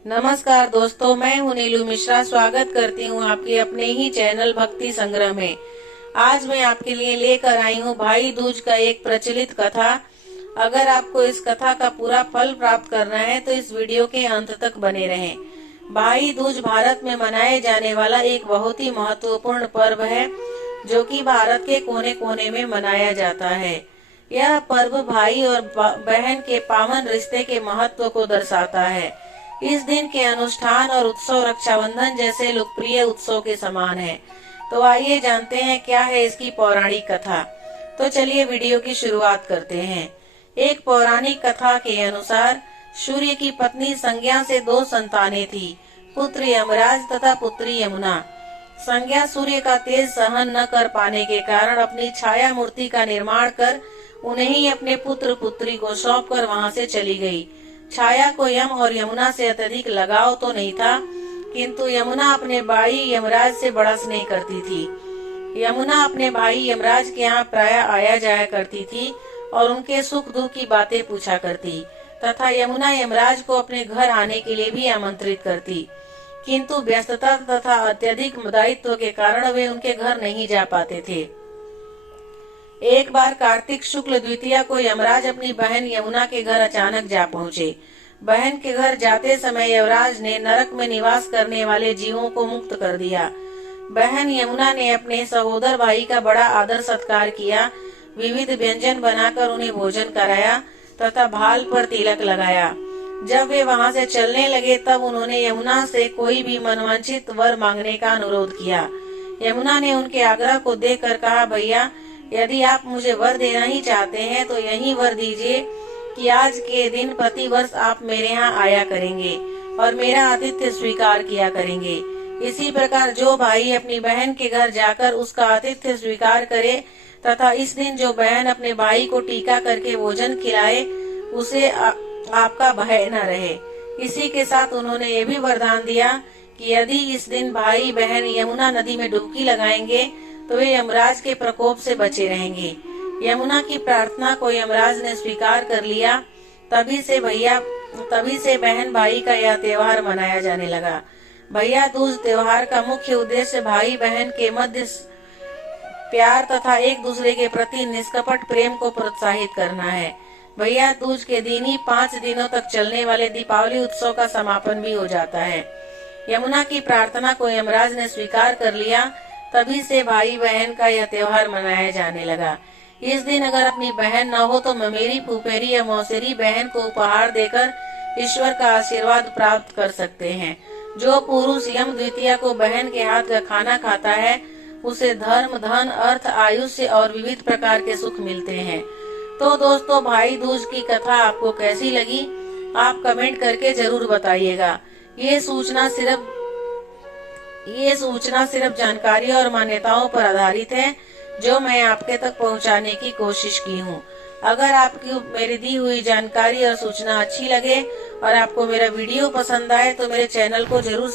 नमस्कार दोस्तों, मैं हूं नीलू मिश्रा। स्वागत करती हूं आपके अपने ही चैनल भक्ति संग्रह में। आज मैं आपके लिए लेकर आई हूं भाई दूज का एक प्रचलित कथा। अगर आपको इस कथा का पूरा फल प्राप्त करना है तो इस वीडियो के अंत तक बने रहें। भाई दूज भारत में मनाए जाने वाला एक बहुत ही महत्वपूर्ण पर्व है, जो कि भारत के कोने कोने में मनाया जाता है। यह पर्व भाई और बहन के पावन रिश्ते के महत्व को दर्शाता है। इस दिन के अनुष्ठान और उत्सव रक्षाबंधन जैसे लोकप्रिय उत्सव के समान है। तो आइए जानते हैं क्या है इसकी पौराणिक कथा। तो चलिए वीडियो की शुरुआत करते हैं। एक पौराणिक कथा के अनुसार सूर्य की पत्नी संज्ञा से 2 संतानें थी, पुत्र यमराज तथा पुत्री यमुना। संज्ञा सूर्य का तेज सहन न कर पाने के कारण अपनी छाया मूर्ति का निर्माण कर उन्हें ही अपने पुत्र पुत्री को सौंप कर वहाँ से चली गई। छाया को यम और यमुना से अत्यधिक लगाव तो नहीं था, किंतु यमुना अपने भाई यमराज से बड़ा स्नेह करती थी। यमुना अपने भाई यमराज के यहाँ प्राय आया जाया करती थी और उनके सुख दुख की बातें पूछा करती तथा यमुना यमराज को अपने घर आने के लिए भी आमंत्रित करती, किंतु व्यस्तता तथा अत्यधिक दायित्व के कारण वे उनके घर नहीं जा पाते थे। एक बार कार्तिक शुक्ल द्वितीया को यमराज अपनी बहन यमुना के घर अचानक जा पहुँचे। बहन के घर जाते समय यमराज ने नरक में निवास करने वाले जीवों को मुक्त कर दिया। बहन यमुना ने अपने सहोदर भाई का बड़ा आदर सत्कार किया, विविध व्यंजन बनाकर उन्हें भोजन कराया तथा भाल पर तिलक लगाया। जब वे वहां से चलने लगे तब उन्होंने यमुना से कोई भी मनवांछित वर मांगने का अनुरोध किया। यमुना ने उनके आग्रह को देखकर कहा, भैया, यदि आप मुझे वर देना ही चाहते हैं तो यही वर दीजिए कि आज के दिन प्रति वर्ष आप मेरे यहाँ आया करेंगे और मेरा आतिथ्य स्वीकार किया करेंगे। इसी प्रकार जो भाई अपनी बहन के घर जाकर उसका आतिथ्य स्वीकार करे तथा इस दिन जो बहन अपने भाई को टीका करके भोजन खिलाए, उसे आपका भय न रहे। इसी के साथ उन्होंने ये भी वरदान दिया कि यदि इस दिन भाई बहन यमुना नदी में डुबकी लगाएंगे तो वे यमराज के प्रकोप से बचे रहेंगे। यमुना की प्रार्थना को यमराज ने स्वीकार कर लिया। तभी से बहन भाई का यह त्योहार मनाया जाने लगा। भैया दूज त्योहार का मुख्य उद्देश्य भाई बहन के मध्य प्यार तथा एक दूसरे के प्रति निष्कपट प्रेम को प्रोत्साहित करना है। भैया दूज के दिन ही 5 दिनों तक चलने वाले दीपावली उत्सव का समापन भी हो जाता है। यमुना की प्रार्थना को यमराज ने स्वीकार कर लिया। तभी से भाई बहन का यह त्योहार मनाया जाने लगा। इस दिन अगर अपनी बहन न हो तो ममेरी, फुफेरी या मौसेरी बहन को उपहार देकर ईश्वर का आशीर्वाद प्राप्त कर सकते हैं। जो पुरुष यम द्वितीया को बहन के हाथ का खाना खाता है, उसे धर्म, धन, अर्थ, आयुष्य और विविध प्रकार के सुख मिलते हैं। तो दोस्तों, भाई दूज की कथा आपको कैसी लगी, आप कमेंट करके जरूर बताइएगा। ये सूचना सिर्फ जानकारी और मान्यताओं पर आधारित है, जो मैं आपके तक पहुंचाने की कोशिश की हूं। अगर आपकी मेरी दी हुई जानकारी और सूचना अच्छी लगे और आपको मेरा वीडियो पसंद आए तो मेरे चैनल को जरूर